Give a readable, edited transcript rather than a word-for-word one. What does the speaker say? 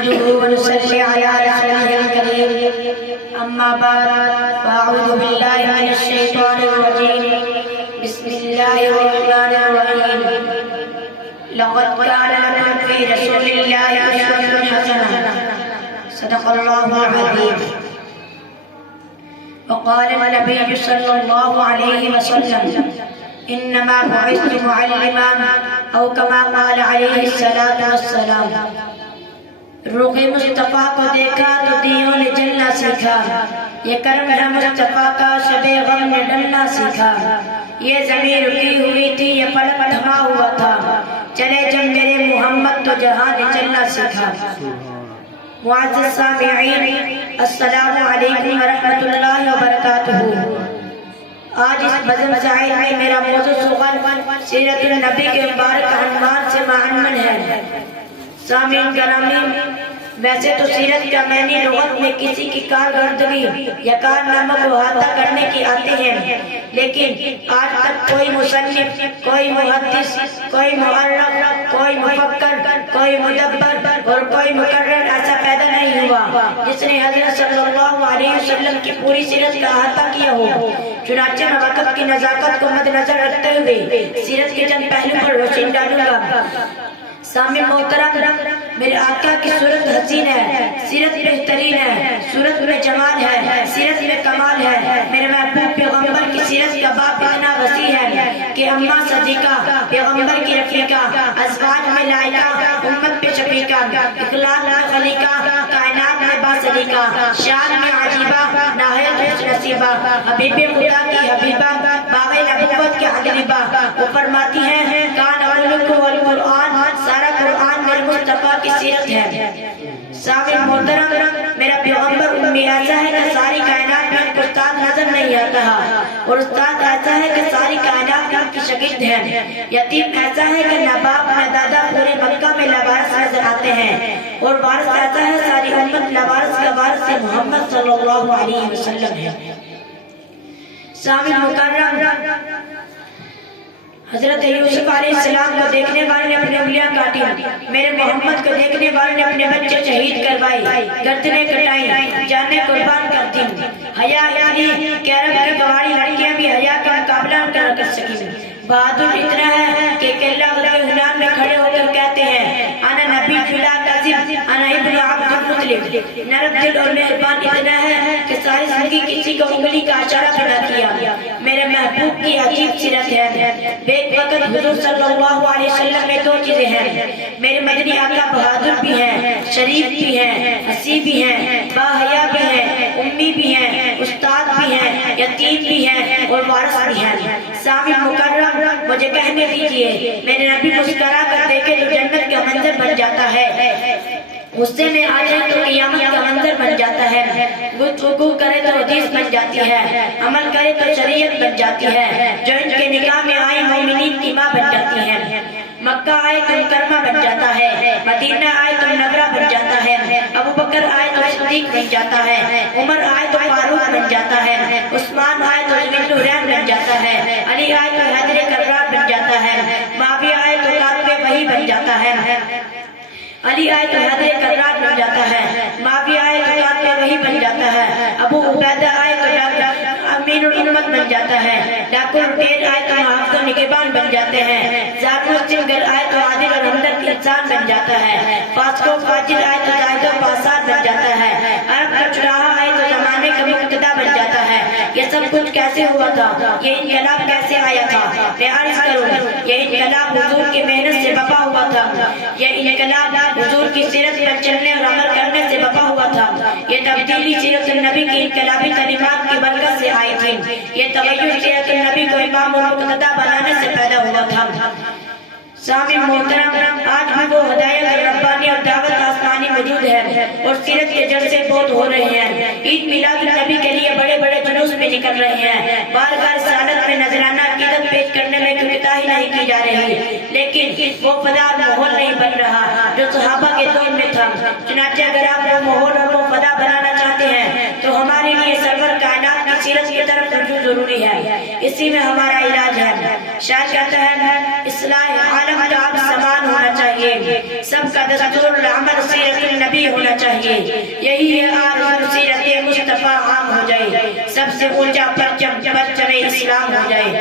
نحمده ونصلي على رسوله الكريم أما بعد فأعوذ بالله من الشيطان الرجيم بسم الله الرحمن الرحيم لقد كان لكم في رسول الله أسوة حسنة صدق الله العظيم وقال النبي صلى الله عليه وسلم إنما بعثت معلما أو كما قال عليه الصلاة والسلام رخ مصطفیٰ کو دیکھا تو دیوں نے جلنا سیکھا یہ کرم ہے مصطفیٰ کا شب غم نے ڈلنا سیکھا یہ زمین رکی ہوئی تھی یہ فلک تھما ہوا تھا چلے جب میرے محمد تو جہاں نے چلنا سیکھا معزز سامعین السلام علیکم ورحمۃ اللہ وبرکاتہ آج اس بزم ظاہر میں میرا موضوع سخن سیرت النبی کے مبارک عنوان سے معنون ہے سامعین گرامی ویسے تو سیرت کا معنی لغت میں کسی کی کارکردگی یا کارنامہ کو احاطہ کرنے کی آتے ہیں لیکن آج تک کوئی مصنف کوئی محدث کوئی مؤرخ کوئی مفکر کوئی مدبر اور کوئی مقرر ایسا پیدا نہیں ہوا جس نے حضرت صلی اللہ علیہ وسلم کی پوری سیرت کا احاطہ کیا ہو چنانچہ میں وقت کی نزاکت کو مد نظر رکھتے ہوئے سیرت کے چند پہلو پر روشنی ڈالوں گا سامع محترم میرے آقا کی صورت حسین ہے سیرت بہترین ہے صورت میں جمال ہے سیرت میں کمال ہے میرے محبوب پیغمبر کی سیرت کا باب اتنا وسیع ہے کہ اماں صدیقہ پیغمبر کی رفیقہ ازواج میں لائقہ امت پہ شفیقہ اخلاق میں خلیقہ کائنات میں باسلیقہ شان میں عجیبہ نہایت خوش نصیبہ حبیب خدا کی حبیبہ باغ نبوت کے حجریبہ وہ فرماتی ہیں کان اولک والقرآن سارا قرآن میرے مصطفیٰ کی سیرت ہے سامع محترم میرا پیغمبر امی ایسا ہے کہ ساری کائنات میں کوئی استاد نظر نہیں آتا اور استاد ایسا ہے کہ ساری کائنات میں کی شاگرد ہیں یتیم ایسا ہے کہ نہ باپ نہ دادا پورے مکہ میں لوارث نظر آتے ہیں اور وارث ایسا ہے ساری امت لوارث کا وارث محمد صلی اللہ علیہ وسلم ہے سامع مکرم حضرت یوسف علیہ السلام کو دیکھنے والے نے اپنے انگلیاں کاٹی میرے محمد کو دیکھنے والے نے اپنے بچے شہید کروائے گردنیں کٹائی جانیں قربان کر دی حیا اتنی کہ عرب کی گواری لڑکیاں بھی حیا کا مقابلہ نہ کر سکی بہادر اتنا ہے کہ کلہ غلام حنان میں کھڑے ہو کر کہتے ہیں انا نبی فلا کذب انا ابن عبد المطلب نرم دل اور مہربان اتنا ہے کہ ساری زندگی کسی کو انگلی کا اشارہ بنا کیا میرے محبوب کی عجیب سیرت ہے بیک وقت حضور صلی اللہ علیہ وسلم میں دو چیزیں ہیں میرے مدنی آقا بہادر بھی ہیں شریف بھی ہیں حسیب بھی ہیں باحیا بھی ہیں امی بھی ہیں استاد بھی ہیں یتیم بھی ہیں اور وارث بھی ہیں سامع مکرم مجھے کہنے دیجئے میرے نبی مسکرا کر دیکھے تو جنت کا منظر بن جاتا ہے غصے میں آ جائے تو قیامت کا منظر بن جاتا ہے گفتگو کرے تو حدیث بن جاتی ہے عمل کرے تو شریعت بن جاتی ہے جو ان کے نکاح میں آئے مومنین کی ماں بن جاتی ہے مکہ آئے تو مکرمہ بن جاتا ہے مدینہ آئے تو نگرہ بن جاتا ہے ابو بکر آئے تو صدیق بن جاتا ہے عمر آئے تو فاروق بن جاتا ہے عثمان آئے تو ذو النورین بن جاتا ہے علی آئے تو حیدر کرار بن جاتا ہے معاویہ آئے تو کاتب وحی بن جاتا ہے علی آئے تو حیدر کرار بن جاتا ہے معاویہ آئے تو کاتب وحی بن جاتا ہے ابو عبیدہ آئے تو امین الامت بن جاتا ہے ڈاکر ٹیر آئے تو محافظ و نگہبان بن جاتے ہیں زاد مسلم گر آئے تو عادل اور ہمدرد انسان بن جاتا ہے فاسق و فاجر آئے تو زاہد و پاسار بن جاتا ہے عرب کا چراہا آئے تو زمانے کا مقتدا بن جاتا ہے یہ سب کچھ کیسے ہوا تھا یہ انقلاب کیسے آیا تھا میں عرض کروں یہ انقلاب حضور کی محنت سے بپا ہوا تھا یہ انقلاب حضور کی سیرت پر چلنے اور عمل کرنے سے بپا ہوا تھا یہ تبدیلی سیرت النبی کی انقلابی تعلیمات کی برکت سے آئی تھی یہ تغیر سیرت النبی کو امام و مقتدا بنانے سے پیدا ہوا تھا سامع محترم آج بھی وہ ہدایت ربانی اور دعوت آسمانی موجود ہے اور سیرت کے جلسے بہت ہو رہے ہیں عید میلاد النبی کے لیے بڑے بڑے جلوس میں نکل رہے ہیں بار بار رسالت میں نذرانہ عقیدت پیش کرنے میں کوئی کوتاہی نہیں کی جا رہی لیکن وہ فضا ماحول نہیں بن رہا جو صحابہ کے دور میں تھا چنانچہ اگر آپ وہ ماحول اور وہ فضا بنانا چاہتے ہیں تو ہمارے لیے سرور کائنات کی سیرت کی طرف رجوع ضروری ہے اسی میں ہمارا علاج ہے شاعر کہتا ہے اصلاح عالم کا اب سامان ہونا چاہیے سب کا دستور العمل سیرت النبی نبی ہونا چاہیے. یہی ہے آرزو سیرت مصطفیٰ عام ہو جائے, سب سے اونچا پرچم اسلام ہو جائے.